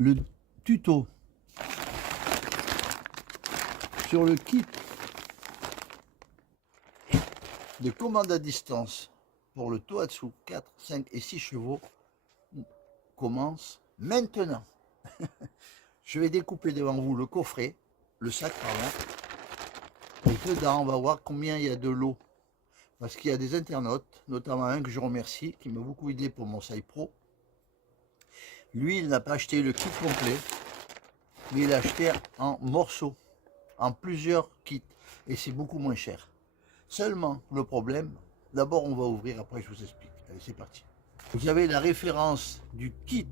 le tuto sur le kit de commande à distance pour le Tohatsu 4, 5 et 6 chevaux commence maintenant. Je vais découper devant vous le coffret, le sac pardon, et dedans on va voir combien il y a de lot. Parce qu'il y a des internautes, notamment un que je remercie, qui m'a beaucoup aidé pour mon Sai Pro. Lui, il n'a pas acheté le kit complet, mais il l'a acheté en morceaux, en plusieurs kits, et c'est beaucoup moins cher. Seulement, le problème, d'abord on va ouvrir, après je vous explique. Allez, c'est parti. Vous avez la référence du kit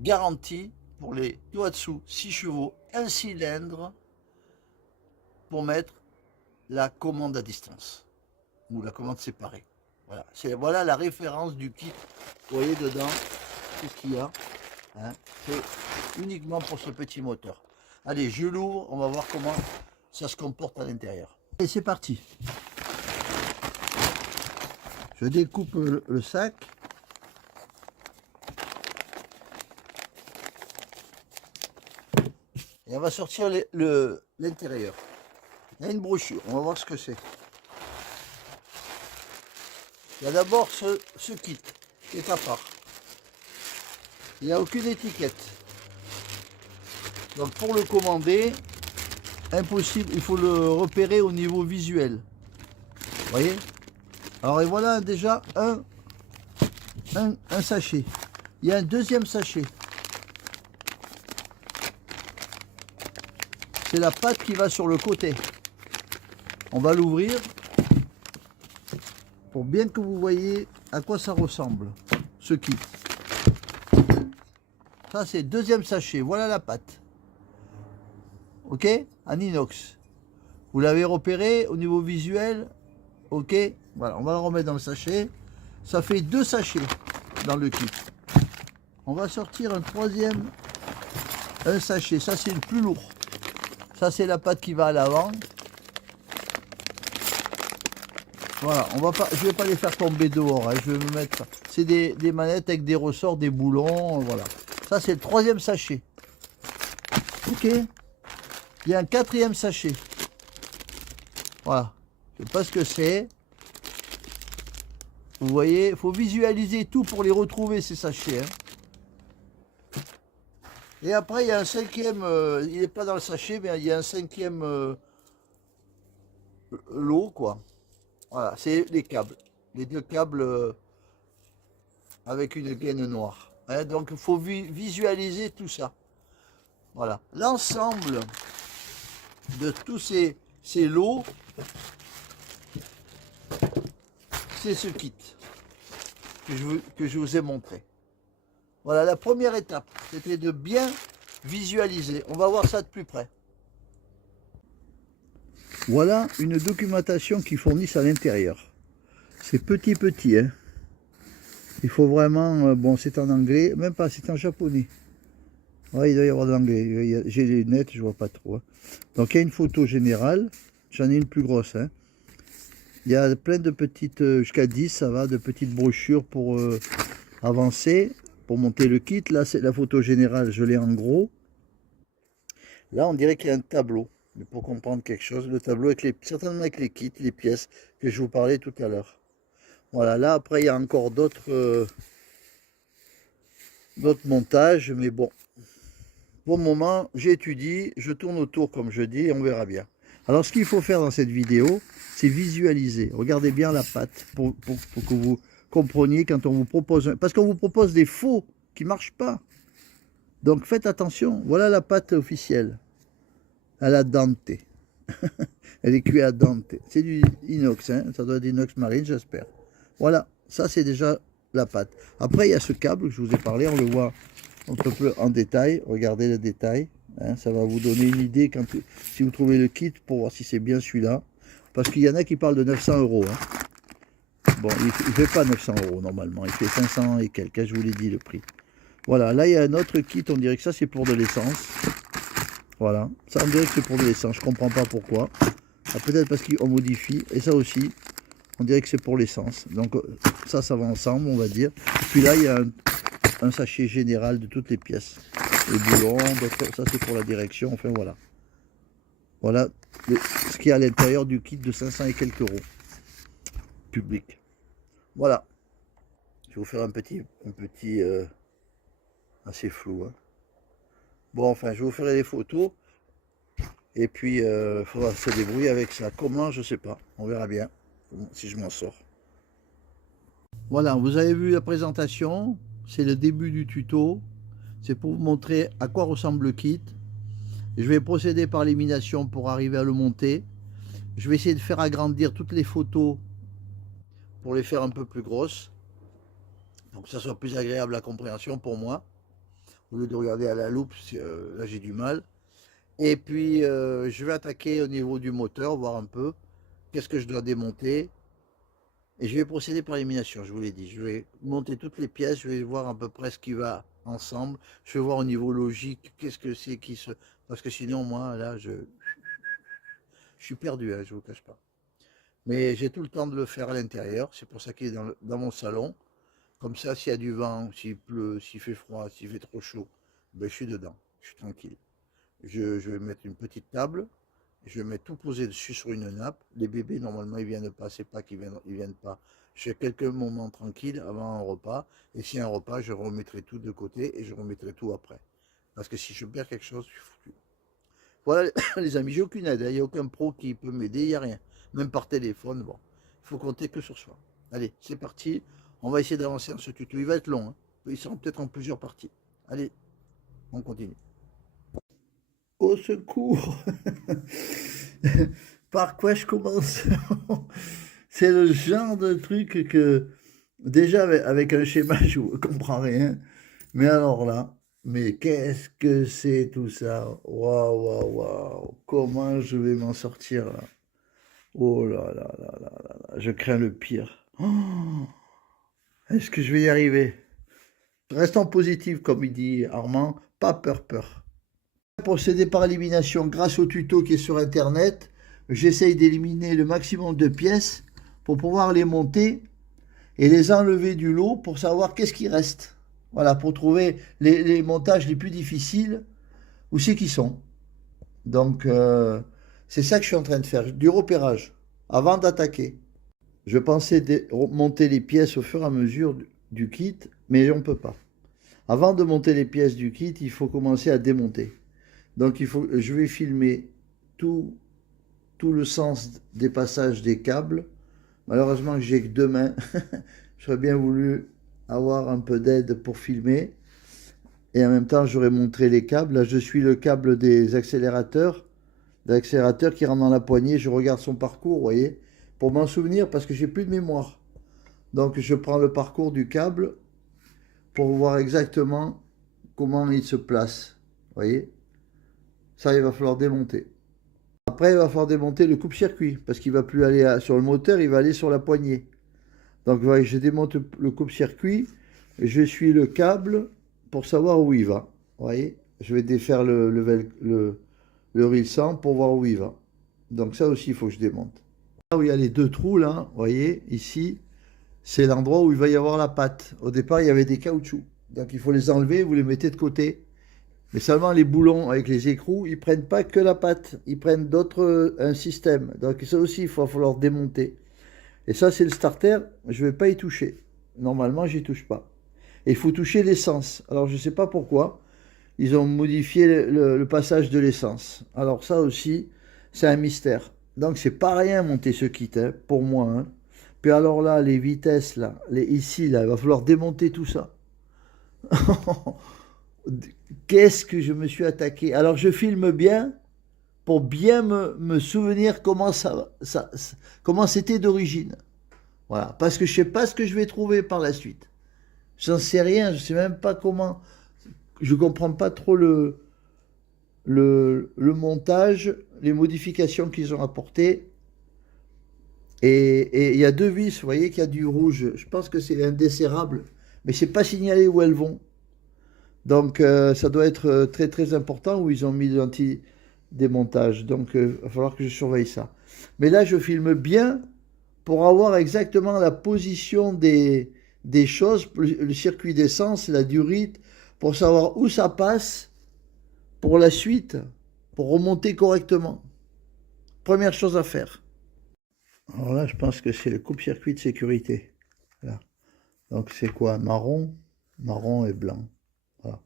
garanti pour les Tohatsu 6 chevaux, 1 cylindre, pour mettre la commande à distance. Ou la commande séparée. Voilà, voilà la référence du kit. Vous voyez dedans, qu'est-ce qu'il y a, hein, c'est uniquement pour ce petit moteur. Allez, je l'ouvre, on va voir comment ça se comporte à l'intérieur. Et c'est parti. Je découpe le sac. Et on va sortir l'intérieur. Il y a une brochure, on va voir ce que c'est. Il y a d'abord ce kit qui est à part. Il n'y a aucune étiquette. Donc pour le commander, impossible, il faut le repérer au niveau visuel. Vous voyez? Alors et voilà déjà un sachet. Il y a un deuxième sachet. C'est la pâte qui va sur le côté. On va l'ouvrir pour bien que vous voyez à quoi ça ressemble, ce kit. Ça, c'est le deuxième sachet. Voilà la pâte. Ok? En inox. Vous l'avez repéré au niveau visuel. Ok? Voilà, on va le remettre dans le sachet. Ça fait 2 sachets dans le kit. On va sortir un sachet. Ça, c'est le plus lourd. Ça, c'est la pâte qui va à l'avant. Voilà, je vais pas les faire tomber dehors, hein, je vais me mettre, c'est des manettes avec des ressorts, des boulons, voilà. Ça c'est le 3e sachet. Ok. Il y a un 4e sachet. Voilà, je sais pas ce que c'est. Vous voyez, il faut visualiser tout pour les retrouver ces sachets. Hein. Et après il y a un 5e, il n'est pas dans le sachet, mais il y a un 5e lot quoi. Voilà, c'est les câbles, les 2 câbles avec une gaine noire. Hein, donc il faut visualiser tout ça. Voilà, l'ensemble de tous ces lots, c'est ce kit que je vous ai montré. Voilà, la première étape, c'était de bien visualiser. On va voir ça de plus près. Voilà une documentation qu'ils fournissent à l'intérieur. C'est petit, hein. Il faut vraiment... bon, c'est en anglais, même pas, c'est en japonais. Ouais, il doit y avoir de l'anglais. J'ai les lunettes, je vois pas trop. Hein. Donc, il y a une photo générale. J'en ai une plus grosse. Hein. Il y a plein de petites... jusqu'à 10, ça va, de petites brochures pour avancer, pour monter le kit. Là, c'est la photo générale, je l'ai en gros. Là, on dirait qu'il y a un tableau. Mais pour comprendre quelque chose, le tableau certainement avec les kits, les pièces que je vous parlais tout à l'heure. Voilà, là après il y a encore d'autres montages, mais bon. Pour le moment, j'étudie, je tourne autour comme je dis et on verra bien. Alors ce qu'il faut faire dans cette vidéo, c'est visualiser. Regardez bien la pâte pour que vous compreniez quand on vous propose... Parce qu'on vous propose des faux qui ne marchent pas. Donc faites attention, voilà la pâte officielle. À la dente. Elle est cuite à dente. C'est du inox, hein. Ça doit être inox marine, j'espère. Voilà, ça c'est déjà la pâte. Après, il y a ce câble que je vous ai parlé, on le voit un peu en détail. Regardez le détail. Hein. Ça va vous donner une idée si vous trouvez le kit pour voir si c'est bien celui-là. Parce qu'il y en a qui parlent de 900 €. Hein. Bon, il ne fait pas 900 € normalement, il fait 500 et quelques, je vous l'ai dit le prix. Voilà, là il y a un autre kit, on dirait que ça c'est pour de l'essence. Voilà, ça on dirait que c'est pour de l'essence, je comprends pas pourquoi. Ah, peut-être parce qu'on modifie, et ça aussi, on dirait que c'est pour l'essence. Donc ça va ensemble, on va dire. Et puis là, il y a un sachet général de toutes les pièces. les boulons, ça c'est pour la direction, enfin voilà. Voilà ce qu'il y a à l'intérieur du kit de 500 et quelques euros. Public. Voilà. Je vais vous faire un petit assez flou. Hein. Bon, enfin, je vous ferai des photos. Et puis, il faudra se débrouiller avec ça. Comment, je sais pas. On verra bien si je m'en sors. Voilà, vous avez vu la présentation. C'est le début du tuto. C'est pour vous montrer à quoi ressemble le kit. Je vais procéder par élimination pour arriver à le monter. Je vais essayer de faire agrandir toutes les photos pour les faire un peu plus grosses. Donc que ça soit plus agréable à compréhension pour moi. Au lieu de regarder à la loupe, là j'ai du mal. Et puis je vais attaquer au niveau du moteur, voir un peu qu'est-ce que je dois démonter. Et je vais procéder par élimination, je vous l'ai dit. Je vais monter toutes les pièces, je vais voir à peu près ce qui va ensemble. Je vais voir au niveau logique, qu'est-ce que c'est qui se... Parce que sinon, moi, là, je suis perdu, hein, je ne vous cache pas. Mais j'ai tout le temps de le faire à l'intérieur. C'est pour ça qu'il est dans mon salon. Comme ça, s'il y a du vent, s'il pleut, s'il fait froid, s'il fait trop chaud, ben, je suis dedans, je suis tranquille. Je vais mettre une petite table, je vais mettre tout posé dessus sur une nappe. Les bébés, normalement, ils viennent pas, c'est pas qu'ils viennent pas. Je fais quelques moments tranquilles avant un repas, et si un repas, je remettrai tout de côté et je remettrai tout après. Parce que si je perds quelque chose, je suis foutu. Voilà, les amis, j'ai aucune aide, il n'y a aucun pro qui peut m'aider, il n'y a rien. Même par téléphone, bon, il faut compter que sur soi. Allez, c'est parti, on va essayer d'avancer dans ce tuto. Il va être long, hein. Il sera peut-être en plusieurs parties. Allez, on continue. Au secours. Par quoi je commence? C'est le genre de truc que déjà avec un schéma je ne comprends rien. Mais alors là, mais qu'est-ce que c'est tout ça? Waouh, waouh, waouh. Comment je vais m'en sortir là? Oh là là là là là là. Je crains le pire. Oh, est-ce que je vais y arriver? Restons positif comme il dit Armand, pas peur. Procéder par élimination grâce au tuto qui est sur internet. J'essaye d'éliminer le maximum de pièces pour pouvoir les monter et les enlever du lot pour savoir qu'est-ce qui reste. Voilà, pour trouver les montages les plus difficiles, où c'est qu'ils sont. Donc, c'est ça que je suis en train de faire, du repérage, avant d'attaquer. Je pensais monter les pièces au fur et à mesure du kit, mais on ne peut pas. Avant de monter les pièces du kit, il faut commencer à démonter. Donc je vais filmer tout le sens des passages des câbles. Malheureusement, j'ai que 2 mains. J'aurais bien voulu avoir un peu d'aide pour filmer. Et en même temps, j'aurais montré les câbles. Là, je suis le câble des accélérateurs. L'accélérateur qui rentre dans la poignée. Je regarde son parcours, vous voyez, pour m'en souvenir parce que j'ai plus de mémoire. Donc, je prends le parcours du câble pour voir exactement comment il se place. Vous voyez? Ça, il va falloir démonter. Après, il va falloir démonter le coupe-circuit, parce qu'il ne va plus aller sur le moteur, il va aller sur la poignée. Donc, vous voyez, je démonte le coupe-circuit, je suis le câble pour savoir où il va. Vous voyez, je vais défaire le reel 100 pour voir où il va. Donc, ça aussi, il faut que je démonte. Là où il y a les 2 trous, là, vous voyez, ici, c'est l'endroit où il va y avoir la patte. Au départ, il y avait des caoutchoucs. Donc, il faut les enlever, vous les mettez de côté. Mais seulement les boulons avec les écrous, ils prennent pas que la patte, ils prennent un système. Donc ça aussi, il va falloir démonter. Et ça, c'est le starter, je ne vais pas y toucher. Normalement, j'y touche pas. Et il faut toucher l'essence. Alors, je ne sais pas pourquoi, ils ont modifié le passage de l'essence. Alors ça aussi, c'est un mystère. Donc, c'est pas rien monter ce kit, hein, pour moi. Hein. Puis alors là, les vitesses, là, ici, là, il va falloir démonter tout ça. Qu'est-ce que je me suis attaqué? Alors je filme bien pour bien me souvenir comment comment c'était d'origine. Voilà, parce que je ne sais pas ce que je vais trouver par la suite. J'en sais rien, je ne sais même pas comment. Je ne comprends pas trop le montage, les modifications qu'ils ont apportées. Et il y a 2 vis, vous voyez qu'il y a du rouge. Je pense que c'est indesserrable, mais c'est pas signalé où elles vont. Donc ça doit être très très important où ils ont mis l'anti-démontage. Donc il va falloir que je surveille ça. Mais là je filme bien pour avoir exactement la position des choses, le circuit d'essence, la durite, pour savoir où ça passe pour la suite, pour remonter correctement. Première chose à faire. Alors là, je pense que c'est le coupe-circuit de sécurité. Là. Donc c'est quoi? Marron, marron et blanc. Voilà.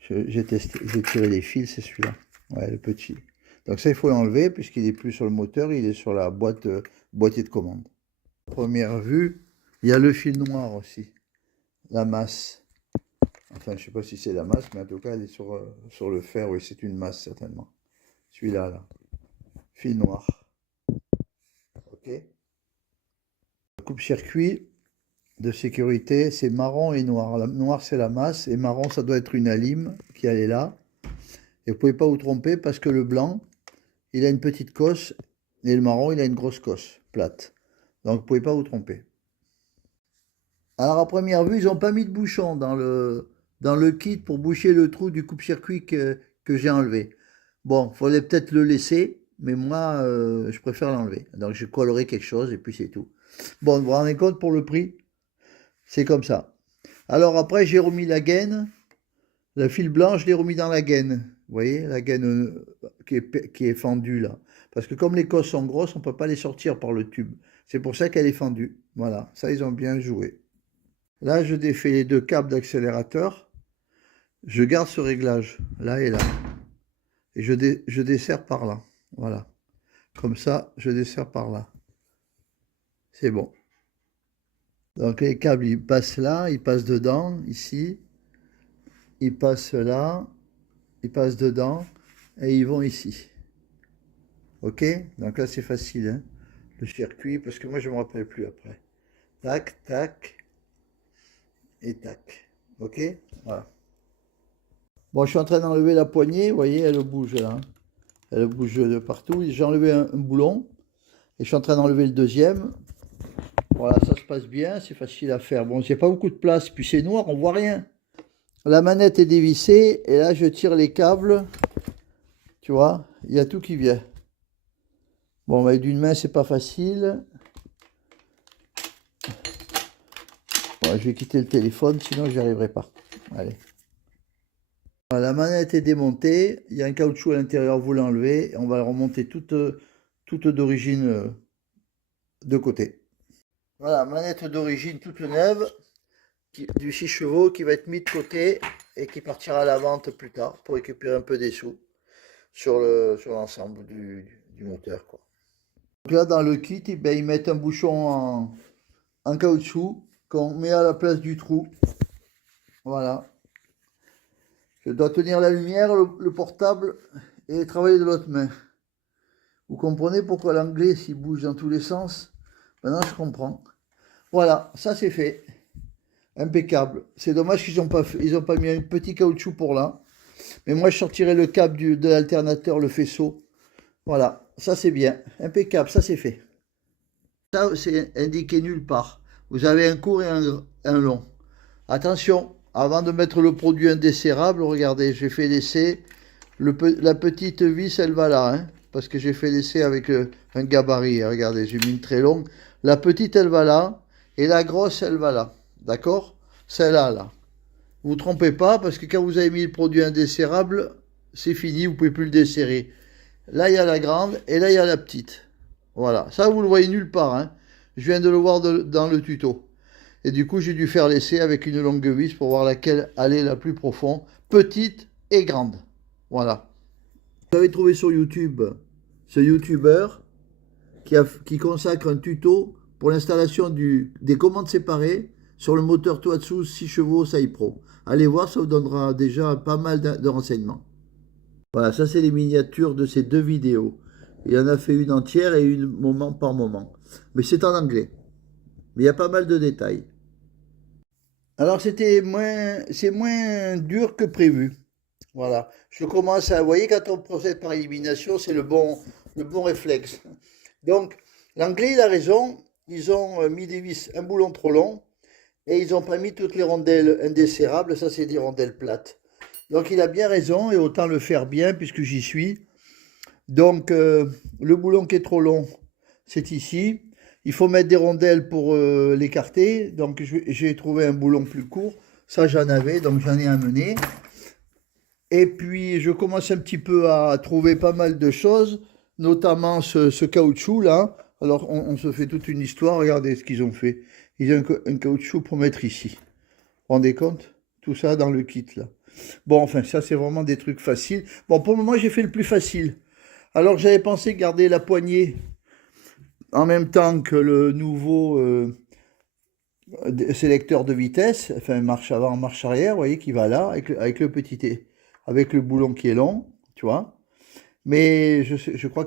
J'ai testé, j'ai tiré les fils, c'est celui-là. Ouais, le petit. Donc ça, il faut l'enlever puisqu'il n'est plus sur le moteur, il est sur la boîtier de commande. Première vue, il y a le fil noir aussi, la masse. Enfin, je ne sais pas si c'est la masse, mais en tout cas, elle est sur le fer. Oui, c'est une masse certainement. Celui-là, là. Fil noir. Ok. Le coupe-circuit de sécurité, c'est marron et noir. Noir, c'est la masse, et marron, ça doit être une alime qui est là. Et vous ne pouvez pas vous tromper parce que le blanc, il a une petite cosse, et le marron, il a une grosse cosse, plate. Donc, vous ne pouvez pas vous tromper. Alors, à première vue, ils n'ont pas mis de bouchon dans le kit pour boucher le trou du coupe-circuit que j'ai enlevé. Bon, il fallait peut-être le laisser, mais moi, je préfère l'enlever. Donc, je collerai quelque chose, et puis c'est tout. Bon, vous vous rendez compte pour le prix? C'est comme ça. Alors, après, j'ai remis la gaine. Le fil blanc, je l'ai remis dans la gaine. Vous voyez, la gaine qui est fendue là. Parce que comme les cosses sont grosses, on ne peut pas les sortir par le tube. C'est pour ça qu'elle est fendue. Voilà, ça, ils ont bien joué. Là, je défais les deux câbles d'accélérateur. Je garde ce réglage, là et là. Et je desserre par là. Voilà. Comme ça, je desserre par là. C'est bon. Donc les câbles, ils passent là, ils passent dedans, ici. Ils passent là, ils passent dedans, et ils vont ici. Ok? Donc là, c'est facile, hein? Le circuit, parce que moi, je ne me rappelle plus après. Tac, tac, et tac. Ok? Voilà. Bon, je suis en train d'enlever la poignée, vous voyez, elle bouge là. Elle bouge de partout. J'ai enlevé un boulon, et je suis en train d'enlever le deuxième. Voilà, ça se passe bien, c'est facile à faire. Bon, j'ai pas beaucoup de place, puis c'est noir, on voit rien. La manette est dévissée, et là, je tire les câbles. Tu vois, il y a tout qui vient. Bon, mais d'une main, c'est pas facile. Bon, je vais quitter le téléphone, sinon j'y arriverai pas. Allez. Voilà, la manette est démontée. Il y a un caoutchouc à l'intérieur, vous l'enlevez. On va la remonter toute d'origine de côté. Voilà, manette d'origine toute neuve, du 6 chevaux qui va être mis de côté et qui partira à la vente plus tard pour récupérer un peu des sous sur l'ensemble du moteur, quoi. Donc là, dans le kit, ben, ils mettent un bouchon en caoutchouc qu'on met à la place du trou. Voilà. Je dois tenir la lumière, le portable et travailler de l'autre main. Vous comprenez pourquoi l'anglais s'il bouge dans tous les sens? Maintenant, je comprends. Voilà, ça c'est fait. Impeccable. C'est dommage qu'ils n'ont pas mis un petit caoutchouc pour là. Mais moi, je sortirai le câble de l'alternateur, le faisceau. Voilà, ça c'est bien. Impeccable, ça c'est fait. Ça, c'est indiqué nulle part. Vous avez un court et un long. Attention, avant de mettre le produit indesserrable, regardez, j'ai fait l'essai. La petite vis, elle va là, hein, parce que j'ai fait l'essai avec un gabarit. Regardez, j'ai mis une très longue. La petite, elle va là, et la grosse, elle va là. D'accord? Celle-là, là. Vous ne vous trompez pas, parce que quand vous avez mis le produit indesserrable, c'est fini, vous ne pouvez plus le desserrer. Là, il y a la grande, et là, il y a la petite. Voilà, ça, vous le voyez nulle part, hein. Je viens de le voir dans le tuto. Et du coup, j'ai dû faire l'essai avec une longue vis pour voir laquelle allait la plus profonde, petite et grande. Voilà. Vous avez trouvé sur YouTube ce youtubeur qui consacre un tuto pour l'installation des commandes séparées sur le moteur Tohatsu 6 chevaux Sai Pro. Allez voir, ça vous donnera déjà pas mal de renseignements. Voilà, ça c'est les miniatures de ces deux vidéos. Il en a fait une entière et une moment par moment. Mais c'est en anglais. Mais il y a pas mal de détails. Alors c'est moins dur que prévu. Voilà. Je commence à, vous voyez, quand on procède par élimination, c'est le bon réflexe. Donc, l'anglais, il a raison. Ils ont mis des vis, un boulon trop long, et ils n'ont pas mis toutes les rondelles indesserrables. Ça, c'est des rondelles plates. Donc, il a bien raison, et autant le faire bien, puisque j'y suis. Donc, le boulon qui est trop long, c'est ici. Il faut mettre des rondelles pour l'écarter. Donc, j'ai trouvé un boulon plus court. Ça, j'en avais, donc j'en ai amené. Et puis, je commence un petit peu à trouver pas mal de choses, notamment ce caoutchouc là. Alors, on se fait toute une histoire. Regardez ce qu'ils ont fait. Ils ont un caoutchouc pour mettre ici. Vous vous rendez compte? Tout ça dans le kit là. Bon, enfin, ça, c'est vraiment des trucs faciles. Bon, pour le moment, j'ai fait le plus facile. Alors, j'avais pensé garder la poignée en même temps que le nouveau sélecteur de vitesse, enfin, marche avant, marche arrière, vous voyez, qui va là, avec le avec le boulon qui est long, tu vois. Mais je crois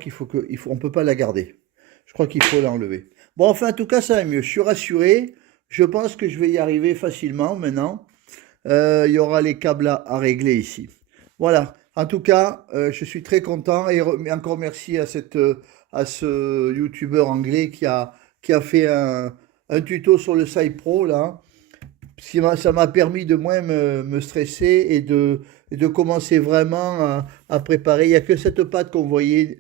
on peut pas la garder. Je crois qu'il faut l'enlever. Bon, enfin, en tout cas, ça va mieux. Je suis rassuré. Je pense que je vais y arriver facilement maintenant. Il y aura les câbles à régler ici. Voilà. En tout cas, je suis très content et encore merci à ce youtubeur anglais qui a fait un tuto sur le Side Pro là. Ça m'a permis de moins me stresser et de commencer vraiment à préparer. Il n'y a que cette patte qu'on voyait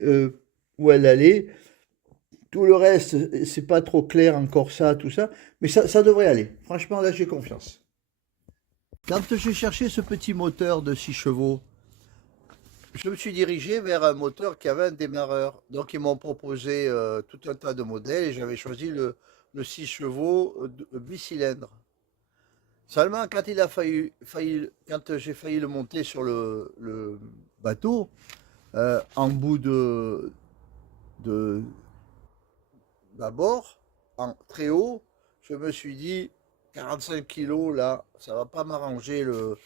où elle allait. Tout le reste, c'est pas trop clair encore ça, tout ça. Mais ça devrait aller. Franchement, là, j'ai confiance. Quand j'ai cherché ce petit moteur de 6 chevaux, je me suis dirigé vers un moteur qui avait un démarreur. Donc ils m'ont proposé tout un tas de modèles et j'avais choisi le 6 chevaux bicylindre. Seulement quand quand j'ai failli le monter sur le bateau, en bout de d'abord, en très haut, je me suis dit 45 kilos là, ça va pas m'arranger le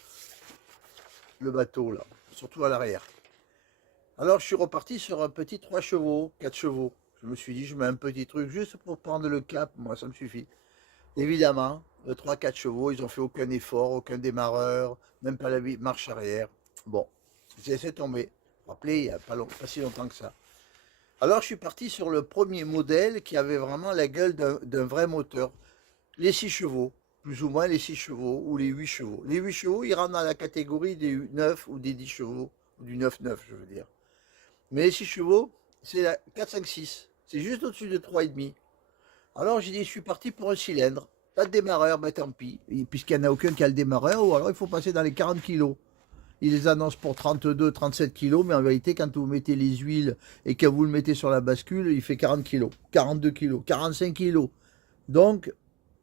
bateau là, surtout à l'arrière. Alors je suis reparti sur un petit 3 chevaux, 4 chevaux. Je me suis dit, je mets un petit truc juste pour prendre le cap, moi ça me suffit. Évidemment, le 3-4 chevaux, ils ont fait aucun effort, aucun démarreur, même pas la marche arrière. Bon, j'ai laissé tomber. Vous vous rappelez, il n'y a pas si longtemps que ça. Alors je suis parti sur le premier modèle qui avait vraiment la gueule d'un vrai moteur. Les 6 chevaux, plus ou moins les 6 chevaux ou les 8 chevaux. Les 8 chevaux, ils rentrent dans la catégorie des 9 ou des 10 chevaux, ou du 9-9 je veux dire. Mais les 6 chevaux, c'est la 4-5-6. C'est juste au-dessus de 3,5. Alors j'ai dit, je suis parti pour un cylindre. Pas de démarreur, bah tant pis. Puisqu'il n'y en a aucun qui a le démarreur, ou alors il faut passer dans les 40 kilos. Ils les annoncent pour 32, 37 kilos, mais en vérité, quand vous mettez les huiles et que vous le mettez sur la bascule, il fait 40 kilos, 42 kilos, 45 kilos. Donc,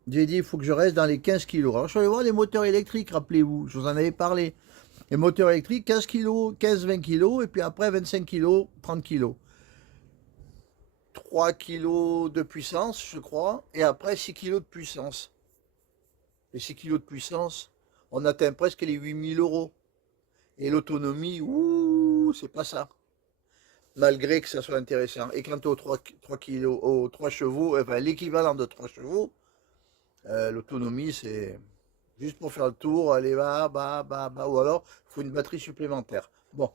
j'ai dit, il faut que je reste dans les 15 kilos. Alors, je suis allé voir les moteurs électriques, rappelez-vous, je vous en avais parlé. Les moteurs électriques, 15 kilos, 15-20 kilos, et puis après 25 kilos, 30 kilos. 3 kilos de puissance, je crois, et après 6 kilos de puissance. Les 6 kilos de puissance, on atteint presque les 8 000 euros. Et l'autonomie, ouh, c'est pas ça. Malgré que ça soit intéressant. Et quant aux 3 kilos, aux 3 chevaux, enfin, l'équivalent de 3 chevaux, l'autonomie, c'est juste pour faire le tour, aller ou alors, il faut une batterie supplémentaire. Bon,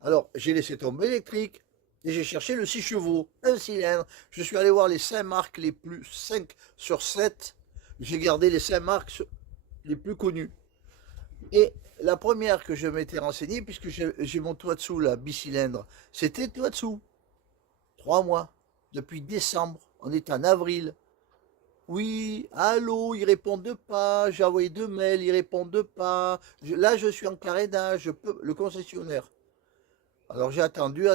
alors, j'ai laissé tomber l'électrique, et j'ai cherché le 6 chevaux, un cylindre. Je suis allé voir les 5 marques les plus, 5 sur 7. J'ai gardé les 5 marques les plus connues. Et la première que je m'étais renseigné, puisque j'ai mon Toitsu, là, bicylindre, c'était Toitsu. 3 mois. Depuis décembre. On est en avril. Oui, allô, ils répondent pas. J'ai envoyé 2 mails, ils répondent pas. Là, je suis en carénage, le concessionnaire. Alors j'ai attendu,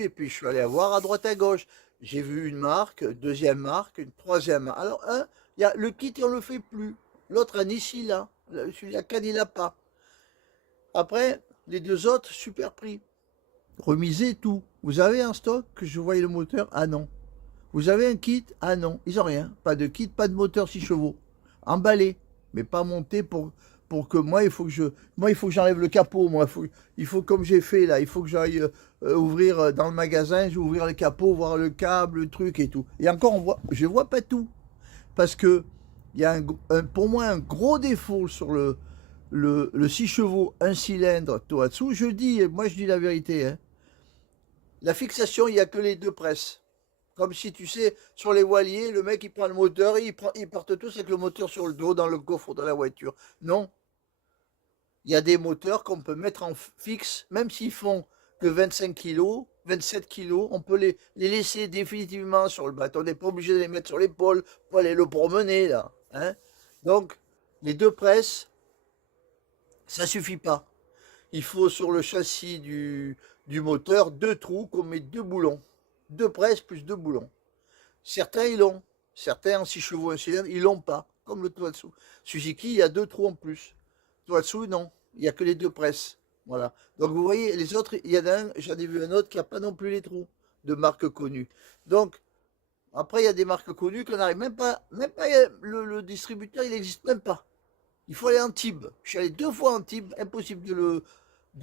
et puis je suis allé voir à droite à gauche. J'ai vu une marque, deuxième marque, une troisième marque. Alors, il y a le kit, on ne le fait plus. L'autre, un ici, là. Celui-là, Cannes, il n'a pas. Après, les deux autres, super prix. Remisez tout. Vous avez un stock que je voyais le moteur? Ah non. Vous avez un kit? Ah non. Ils ont rien. Pas de kit, pas de moteur 6 chevaux. Emballé, mais pas monté pour que moi, il faut que j'enlève le capot. Moi, il faut comme j'ai fait là, il faut que j'aille ouvrir dans le magasin, je vais ouvrir le capot, voir le câble, le truc et tout. Et encore, je vois pas tout. Parce que il y a pour moi un gros défaut sur le 6 chevaux, un cylindre Tohatsu. Moi je dis la vérité, hein. La fixation, il n'y a que les deux presses. Comme si tu sais, sur les voiliers, le mec il prend le moteur et ils partent tous avec le moteur sur le dos dans le coffre de la voiture. Non, il y a des moteurs qu'on peut mettre en fixe, même s'ils font que 25 kg, 27 kg, on peut les laisser définitivement sur le bateau. On n'est pas obligé de les mettre sur l'épaule pour aller le promener là, hein. Donc, les deux presses, ça suffit pas. il faut sur le châssis du moteur 2 trous qu'on met 2 boulons. 2 presses plus 2 boulons. Certains, ils l'ont. Certains, en 6 chevaux, un cylindre, ils l'ont pas. Comme le Tohatsu. Suzuki, il y a 2 trous en plus. Tohatsu, non. Il n'y a que les 2 presses. Voilà. Donc, vous voyez, les autres, il y en a un, j'en ai vu un autre qui n'a pas non plus les trous de marque connue. Donc, après, il y a des marques connues qu'on n'arrive même pas, le distributeur, il n'existe même pas. Il faut aller en Tibes. Je suis allé 2 fois en Tibes, impossible de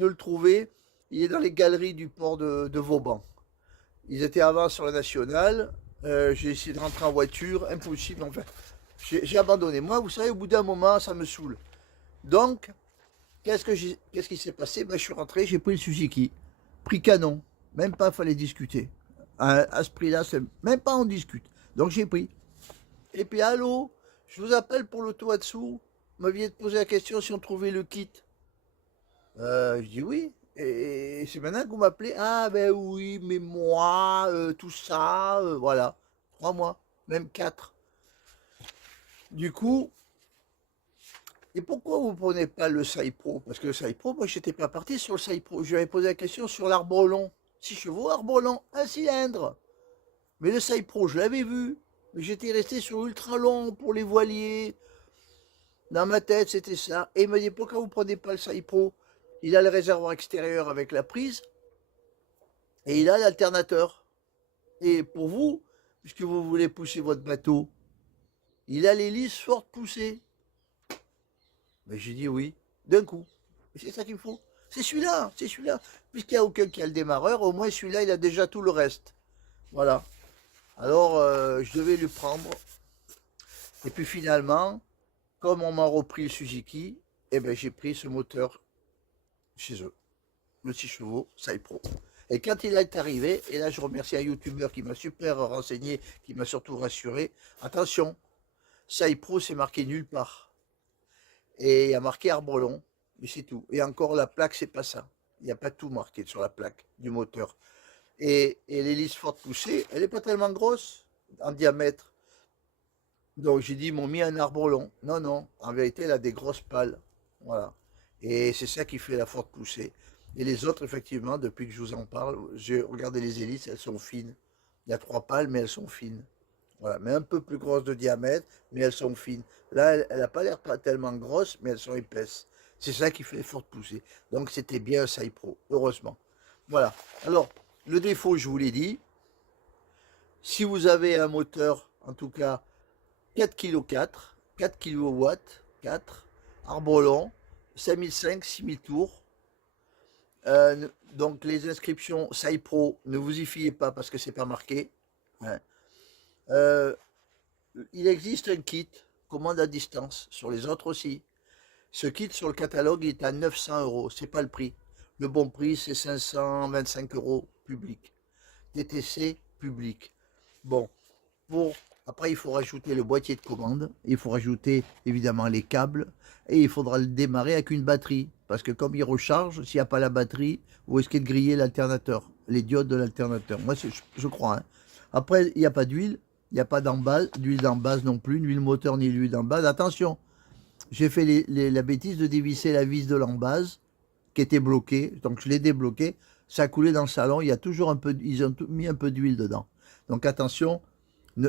le trouver. Il est dans les galeries du port de Vauban. Ils étaient avant sur la nationale. J'ai essayé de rentrer en voiture, impossible. Enfin, j'ai abandonné. Moi, vous savez, au bout d'un moment, ça me saoule. Donc, qu'est-ce qui s'est passé? Ben, je suis rentré, j'ai pris le Suzuki. Prix canon. Même pas, fallait discuter. À ce prix-là, même pas on discute. Donc j'ai pris. Et puis, allô, je vous appelle pour le Tohatsu. Vous m'aviez posé la question si on trouvait le kit. Je dis oui. Et c'est maintenant que vous m'appelez. Ah ben oui, mais moi, tout ça, voilà. 3 mois, même 4. Du coup, et pourquoi vous ne prenez pas le Saipro? Parce que le Saipro, moi, j'étais pas parti sur le Saipro. Je lui avais posé la question sur l'arbre long. 6 chevaux, arbre long, un cylindre. Mais le Saipro, je l'avais vu. Mais j'étais resté sur ultra long pour les voiliers. Dans ma tête, c'était ça. Et il m'a dit, pourquoi vous ne prenez pas le Saipro? Il a le réservoir extérieur avec la prise. Et il a l'alternateur. Et pour vous, puisque vous voulez pousser votre bateau, il a l'hélice forte poussée. Mais j'ai dit oui, d'un coup. Et c'est ça qu'il me faut. C'est celui-là, c'est celui-là. Puisqu'il n'y a aucun qui a le démarreur, au moins celui-là, il a déjà tout le reste. Voilà. Alors, je devais lui prendre. Et puis finalement, comme on m'a repris le Suzuki, eh ben, j'ai pris ce moteur chez eux. Le 6 chevaux, Saipro. Et quand il est arrivé, et là je remercie un youtubeur qui m'a super renseigné, qui m'a surtout rassuré, attention, Saipro c'est marqué nulle part. Et il y a marqué Arbrelon, mais c'est tout. Et encore la plaque, c'est pas ça. Il n'y a pas tout marqué sur la plaque du moteur. Et l'hélice forte poussée, elle n'est pas tellement grosse en diamètre. Donc j'ai dit, ils m'ont mis un Arbrelon. Non, non, en vérité, elle a des grosses pales. Voilà. Et c'est ça qui fait la forte poussée. Et les autres, effectivement, depuis que je vous en parle, j'ai regardé les hélices, elles sont fines. Il y a 3 pales, mais elles sont fines. Voilà, mais un peu plus grosses de diamètre, mais elles sont fines. Là, elle n'a pas l'air pas tellement grosse, mais elles sont épaisses. C'est ça qui fait les fortes poussées. Donc c'était bien un Saipro, heureusement. Voilà. Alors, le défaut, je vous l'ai dit. Si vous avez un moteur, en tout cas 4,4 kg, 4 kW, 4, arbre long, 5005, 6000 tours. Donc les inscriptions Saipro, ne vous y fiez pas parce que c'est pas marqué. Hein. Euh, il existe un kit, commande à distance, sur les autres aussi. Ce kit sur le catalogue il est à 900 euros, c'est pas le prix. Le bon prix c'est 525 euros public. DTC public. Bon, après il faut rajouter le boîtier de commande, il faut rajouter évidemment les câbles et il faudra le démarrer avec une batterie. Parce que comme il recharge, s'il n'y a pas la batterie, vous risquez de griller l'alternateur, les diodes de l'alternateur. Moi je crois. Hein. Après il n'y a pas d'huile, il n'y a pas d'huile d'embase non plus, ni l'huile moteur ni l'huile d'embase. Attention, j'ai fait la bêtise de dévisser la vis de l'embase qui était bloquée, donc je l'ai débloqué, ça a coulé dans le salon, il y a toujours un peu, ils ont mis un peu d'huile dedans. Donc attention,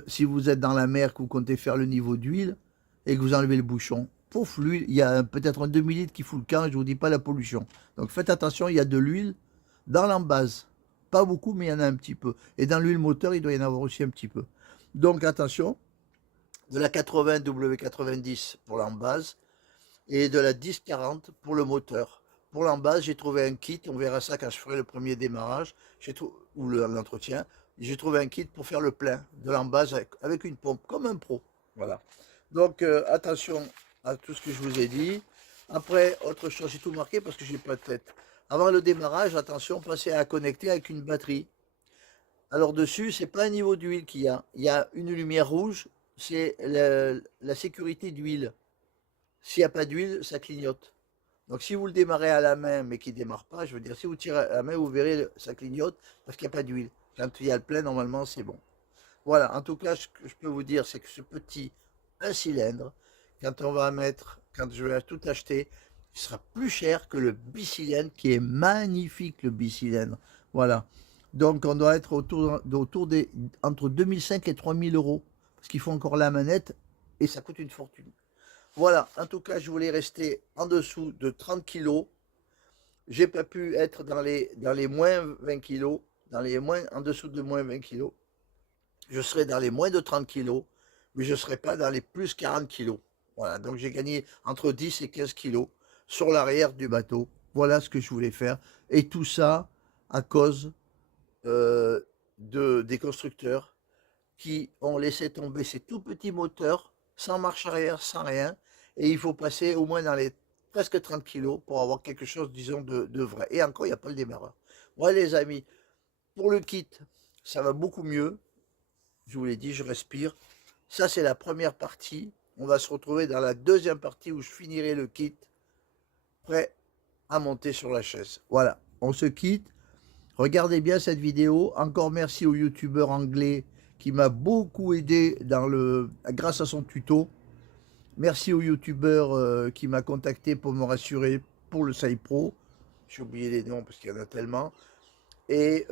si vous êtes dans la mer, que vous comptez faire le niveau d'huile et que vous enlevez le bouchon, pouf, l'huile, il y a peut-être un demi-litre qui fout le camp, je ne vous dis pas la pollution. Donc faites attention, il y a de l'huile dans l'embase. Pas beaucoup, mais il y en a un petit peu. Et dans l'huile moteur, il doit y en avoir aussi un petit peu. Donc attention, de la 80 W90 pour l'embase et de la 1040 pour le moteur. Pour l'embase, j'ai trouvé un kit, on verra ça quand je ferai le premier démarrage, ou l'entretien. J'ai trouvé un kit pour faire le plein de l'embase avec une pompe, comme un pro. Voilà. Donc attention à tout ce que je vous ai dit. Après, autre chose, j'ai tout marqué parce que j'ai pas de tête. Avant le démarrage, attention, passez à connecter avec une batterie. Alors dessus, c'est pas un niveau d'huile qu'il y a. Il y a une lumière rouge, c'est la sécurité d'huile. S'il n'y a pas d'huile, ça clignote. Donc si vous le démarrez à la main, mais qu'il ne démarre pas, je veux dire, si vous tirez à la main, vous verrez, ça clignote parce qu'il n'y a pas d'huile. Quand il y a le plein, normalement, c'est bon. Voilà, en tout cas, ce que je peux vous dire, c'est que ce petit 1 cylindre, quand on va mettre, quand je vais tout acheter, il sera plus cher que le bicylindre qui est magnifique, le bicylindre. Voilà. Donc on doit être autour des entre 2005 et 3000 euros parce qu'il faut encore la manette et ça coûte une fortune. Voilà, en tout cas, je voulais rester en dessous de 30 kg. J'ai pas pu être dans les moins 20 kg, en dessous de moins 20 kg. Je serai dans les moins de 30 kg, mais je ne serai pas dans les plus 40 kg. Voilà, donc j'ai gagné entre 10 et 15 kg sur l'arrière du bateau. Voilà ce que je voulais faire. Et tout ça à cause des constructeurs qui ont laissé tomber ces tout petits moteurs sans marche arrière, sans rien. Et il faut passer au moins dans les presque 30 kg pour avoir quelque chose, disons, de vrai. Et encore, il n'y a pas le démarreur. Voilà les amis, pour le kit, ça va beaucoup mieux. Je vous l'ai dit, je respire. Ça, c'est la première partie. On va se retrouver dans la deuxième partie où je finirai le kit, prêt à monter sur la chaise. Voilà, on se quitte. Regardez bien cette vidéo. Encore merci au youtubeur anglais qui m'a beaucoup aidé grâce à son tuto. Merci au youtubeur qui m'a contacté pour me rassurer pour le Sai Pro. J'ai oublié les noms parce qu'il y en a tellement. Et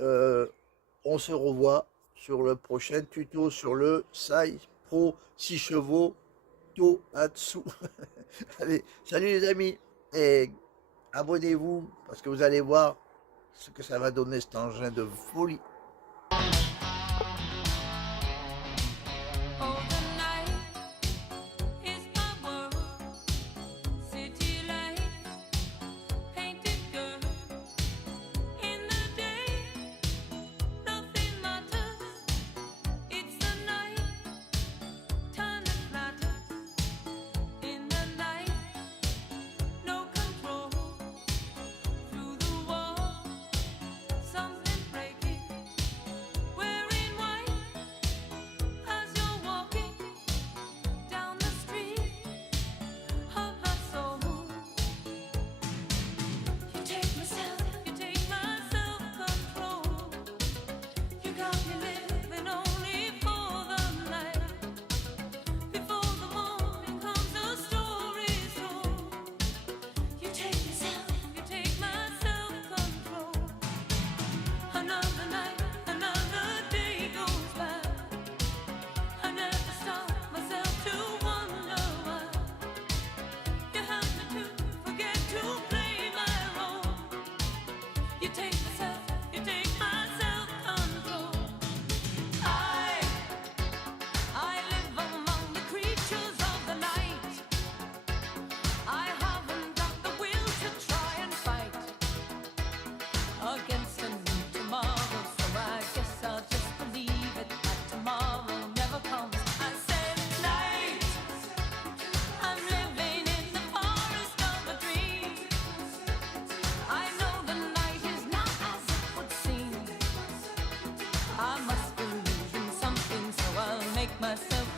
on se revoit sur le prochain tuto sur le Sai Pro 6 chevaux Tohatsu. Allez, salut les amis et abonnez-vous parce que vous allez voir ce que ça va donner cet engin de folie. Myself